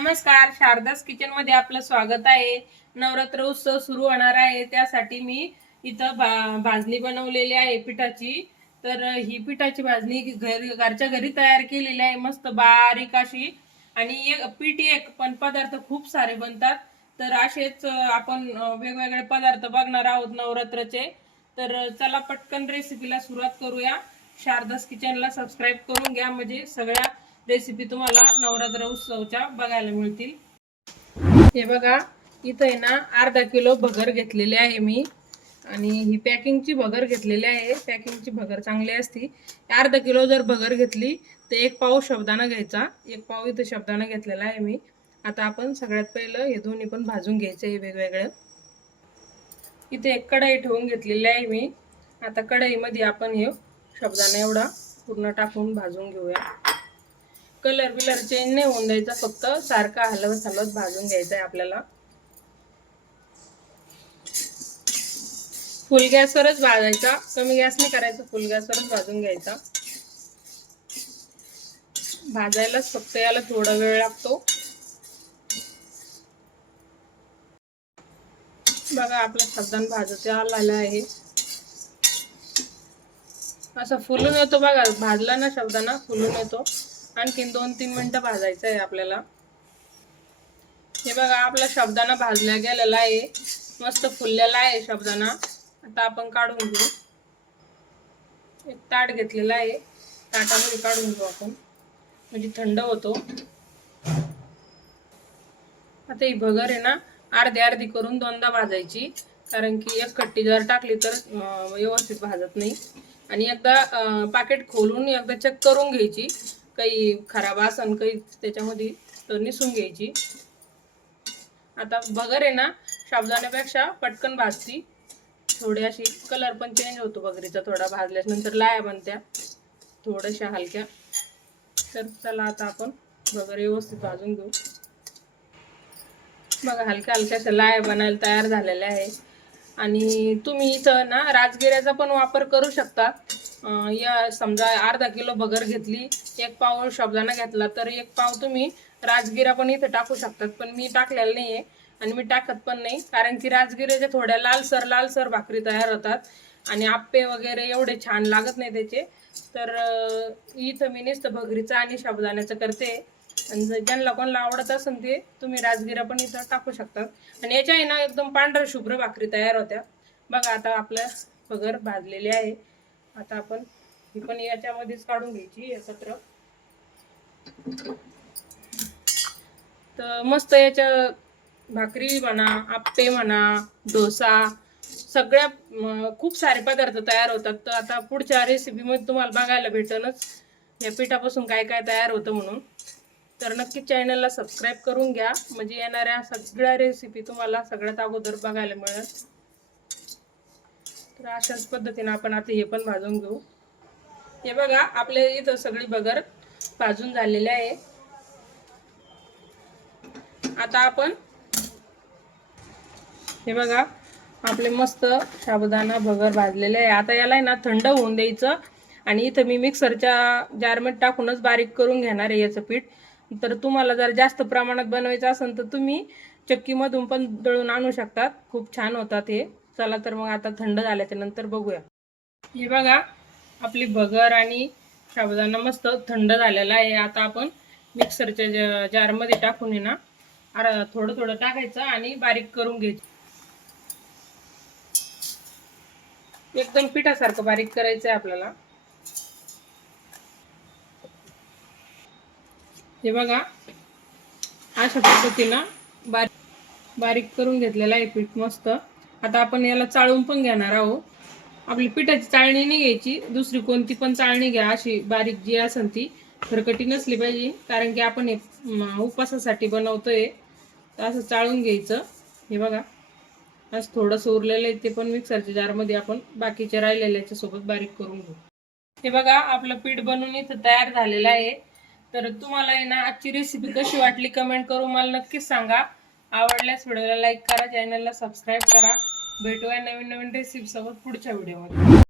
नमस्कार शारदास किचनमध्ये आपलं स्वागत आहे. नवरात्र उत्सव सुरू होणार आहे. त्यासाठी मी इथं भा- भाजणी बनवलेली आहे पिठाची. तर ही पिठाची भाजणी घर घरच्या घरी तयार केलेली आहे. मस्त बारीक अशी. आणि एक पीठ एक पण पदार्थ खूप सारे बनतात. तर असेच आपण वेगवेगळे पदार्थ बघणार आहोत नवरात्रचे. तर चला पटकन रेसिपीला सुरुवात करूया. शारदास किचनला सबस्क्राईब करून घ्या. म्हणजे सगळ्या रेसिपी तुम्हाला नवरात्र उत्सवच्या बघायला मिळतील. हे बघा इथं आहे ना अर्धा किलो भगर घेतलेले आहे मी. आणि ही पॅकिंगची भगर घेतलेली आहे. पॅकिंगची भगर चांगली असती. अर्धा किलो जर भगर घेतली तर एक पाव शब्दानं घ्यायचा. एक पाव इथं शब्दानं घेतलेला आहे मी. आता आपण सगळ्यात पहिलं हे दोन्ही पण भाजून घ्यायचं हे वेगवेगळं. इथे एक कढाई ठेवून घेतलेली आहे मी. आता कढाईमध्ये आपण हे शब्दानं एवढा पूर्ण टाकून भाजून घेऊया. कलर बिलर चेंज नाही होऊन द्यायचा फक्त सारखा हलवत हलवत भाजून घ्यायचा आहे आपल्याला. फुल गॅसवरच भाजायचा. कमी गॅस नाही करायचा फुल गॅसवरच भाजून घ्यायचा. भाजायलाच फक्त याला थोडा वेळ लागतो. बघा आपला साबदान भाजत आलेला आहे. असं फुलून येतो बघा भाजला ना शब्दाना फुलून येतो. आणखीन दोन तीन मिनटं भाजायचं आहे आपल्याला. हे बघा आपला शब्दाना भाजल्या गेलेला आहे. मस्त फुललेला आहे शब्दाना. आता आपण काढून घेऊ. एक ताट घेतलेला आहे. ताटामध्ये काढून घेऊ आपण. म्हणजे थंड होतो. आता ही भगर आहे ना अर्धी अर्धी करून दोनदा भाजायची. कारण की एक कट्टी जर टाकली तर व्यवस्थित भाजत नाही. आणि एकदा पाकेट खोलून एकदा चेक करून घ्यायची. काही खराब असन काही त्याच्यामध्ये तर निसून घ्यायची. आता बगर आहे ना साबुदाण्यापेक्षा पटकन भाजती. थोडी अशी कलर पण चेंज होतो बगरीचा थोडा भाजल्यानंतर लाया बनत्या थोड्याशा हलक्या. तर चला आता आपण बगर व्यवस्थित भाजून घेऊ. बघा हलक्या हलक्याशा लाया बनायला तयार झालेल्या आहे. आणि तुम्ही इथं ना राजगिऱ्याचा पण वापर करू शकता. या समजा अर्धा किलो बगर घेतली एक पाव शब्दाना घेतला तर एक पाव तुम्ही राजगिरा पण इथं टाकू शकतात पण मी टाकलेलं नाही आहे आणि मी टाकत पण नाही कारण की राजगिऱ्याच्या थोड्या लालसर लालसर भाकरी तयार होतात आणि आप्पे वगैरे एवढे छान लागत नाही त्याचे. तर इथं मी नुसतं भगरीचं आणि शाबदाण्याचं करते. आणि जर ज्यांना कोणाला आवडत असेल ते तुम्ही राजगिरा पण इथं टाकू शकतात आणि याच्या ना एकदम पांढऱ्या शुभ्र भाकरी तयार होत्या. बघा आता आपलं भगर भाजलेली आहे. आता आपण ही पण याच्यामध्येच काढून घ्यायची एकत्र. तर मस्त याच्या भाकरी म्हणा आप्पे म्हणा डोसा सगळ्या खूप सारे पदार्थ तयार होतात. तर आता पुढच्या रेसिपीमध्ये तुम्हाला बघायला भेटनच. या पिठापासून काय काय तयार होतं म्हणून. तर नक्की चॅनलला सबस्क्राईब करून घ्या. म्हणजे येणाऱ्या सगळ्या रेसिपी तुम्हाला सगळ्यात अगोदर बघायला मिळेल. तर अशाच पद्धतीने आपण आता हे पण भाजून घेऊ. हे बघा आपले इथं सगळी बगर भाजून झालेले आहे. आता आपण हे बघा आपले मस्त साबुदाणा भगर भाजलेले आहे. आता याला आहे ना थंड होऊन द्यायचं आणि इथं मी मिक्सरच्या जारमध्ये टाकूनच बारीक करून घेणार आहे याचं पीठ. तर तुम्हाला जर जास्त प्रमाणात बनवायचं असेल तर तुम्ही चक्कीमधून पण दळून आणू शकतात. खूप छान होतात हे. चला तर मग आता थंड झाल्याच्यानंतर बघूया. हे बघा आपली भगर आणि साबुदाणा मस्त थंड झालेला आहे. आता आपण मिक्सरच्या ज- जारमध्ये टाकून आहे ना थोडं थोडं टाकायचं आणि बारीक करून घ्यायचं. एकदम पिठासारखं बारीक करायचं आहे आपल्याला. हे बघा अशा पद्धतीनं बारीक बारीक करून घेतलेलं आहे पीठ मस्त. आता आपण याला चाळून पण घेणार आहोत आपली पिठाची चाळणी नाही घ्यायची. दुसरी कोणती पण चाळणी घ्या. अशी बारीक जी असेल ती. खरकटी नसली पाहिजे. कारण की आपण हे उपवासासाठी बनवतोय. तर असं चाळून घ्यायचं. हे बघा. असं थोडंसं उरलेलं आहे ते पण मिक्सरच्या जारमध्ये आपण बाकीच्या राहिलेल्याच्या सोबत बारीक करून घेऊ. हे बघा आपलं पीठ बनवून इथं तयार झालेलं आहे. तर तुम्हाला आहे ना आजची रेसिपी कशी वाटली? कमेंट करून मला नक्कीच सांगा. आवडल्यास व्हिडिओला लाईक करा चॅनलला सबस्क्राईब करा. भेटूया नवीन नवीन रेसिपी सोबत पुढच्या व्हिडिओमध्ये